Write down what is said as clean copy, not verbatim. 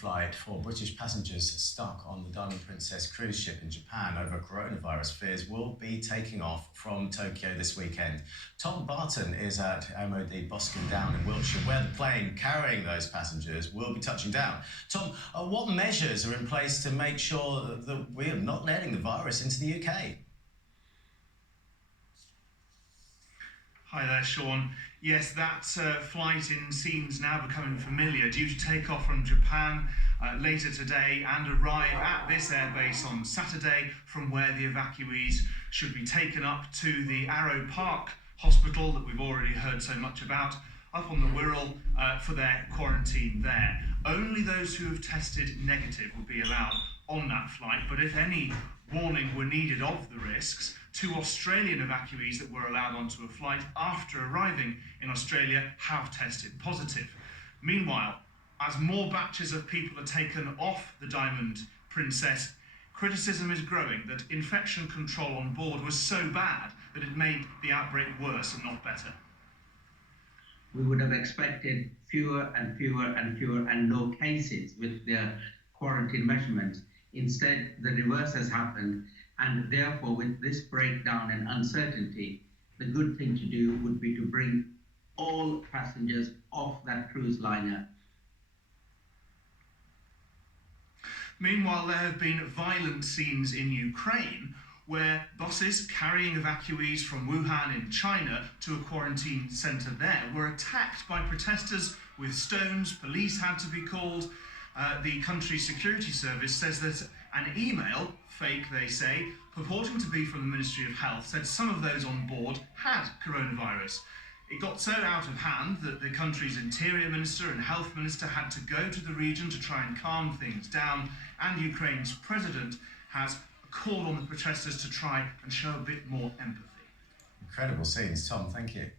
flight for British passengers stuck on the Diamond Princess cruise ship in Japan over coronavirus fears will be taking off from Tokyo this weekend. Tom Barton is at MOD Boscombe Down in Wiltshire, where the plane carrying those passengers will be touching down. Tom, what measures are in place to make sure that we are not letting the virus into the UK? Hi there, Sean. Yes, that flight in seems now becoming familiar, due to take off from Japan later today and arrive at this airbase on Saturday, from where the evacuees should be taken up to the Arrow Park Hospital that we've already heard so much about, up on the Wirral, for their quarantine there. Only those who have tested negative will be allowed on that flight, but if any warning were needed of the risks, 2 Australian evacuees that were allowed onto a flight after arriving in Australia have tested positive. Meanwhile, as more batches of people are taken off the Diamond Princess, criticism is growing that infection control on board was so bad that it made the outbreak worse and not better. We would have expected fewer and fewer and fewer and no cases with the quarantine measurements. Instead, the reverse has happened, and therefore with this breakdown and uncertainty, the good thing to do would be to bring all passengers off that cruise liner. Meanwhile, there have been violent scenes in Ukraine where buses carrying evacuees from Wuhan in China to a quarantine centre there were attacked by protesters with stones. Police had to be called. The country's security service says that an email, fake they say, purporting to be from the Ministry of Health, said some of those on board had coronavirus. It got so out of hand that the country's Interior Minister and Health Minister had to go to the region to try and calm things down, and Ukraine's president has called on the protesters to try and show a bit more empathy. Incredible scenes. Tom, thank you.